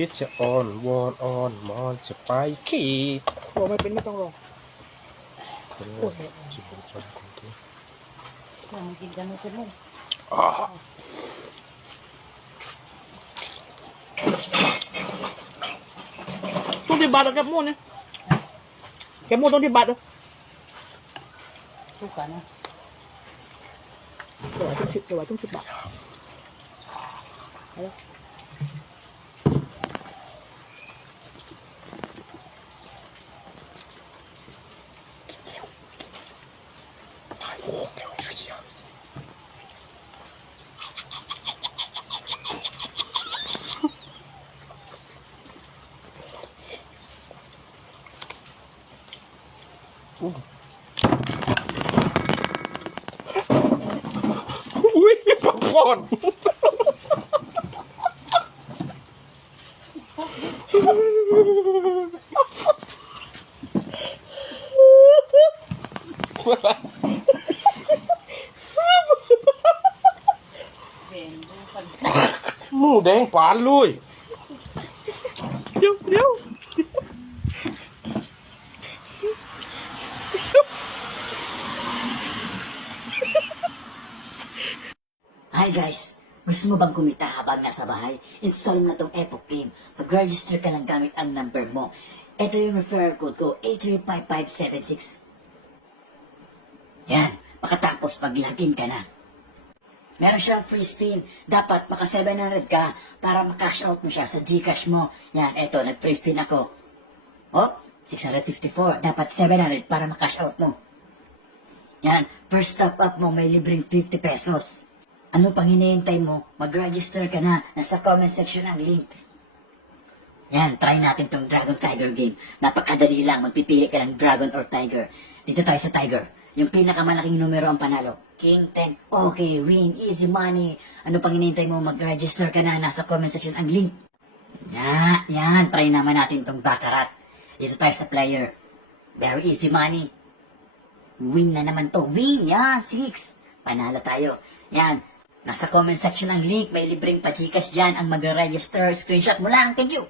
คิดจะอ้อนวอนอ้อนมอนจะไปขี่ โอ้ไม่เป็นไม่ต้องรอ คนแร โอ้ ก โห สิบคนชมคนที่ นั่งกินกันไม่เป็นมุ่ง อ่า ต้องที่บาทเหรอแกมูนเนี่ยแกมูนต้องที่บาทเหรอทุกกันนะตัวต้อง10 บาทเอาละ ถ่ายโอ้แกไม่เสีย อุ้ยปักก่อนหมูแดงปานลุย เดี๋ยว Hi guys! Gusto mo bang kumita habang nasa bahay? Install mo na tong Epoch Game. Mag-register ka lang gamit ang number mo. Ito yung referral code ko, 835576. Yan, makatapos pag-login ka na. Meron siyang free spin. Dapat maka 700 ka para makash out mo siya sa Gcash mo. Yan, eto, nag-free spin ako. Oh, 654. Dapat 700 para makash out mo. Yan, first top up mo may libreng 50 pesos. Ano pang hinihintay mo? Mag-register ka na. Nasa comment section ang link. Yan, try natin tong Dragon Tiger game. Napakadali lang. Magpipili ka ng Dragon or Tiger. Dito tayo sa Tiger. Yung pinakamalaking numero ang panalo. King 10. Okay, win. Easy money. Ano pang hinihintay mo? Mag-register ka na. Nasa comment section ang link. Yan. Try naman natin tong Baccarat. Dito tayo sa player. Very easy money. Win na naman to. Win. Yan, 6. Panalo tayo. Yan. Nasa comment section ang link. May libreng pa-Gcash dyan ang mag-register. Screenshot mo lang. Thank you.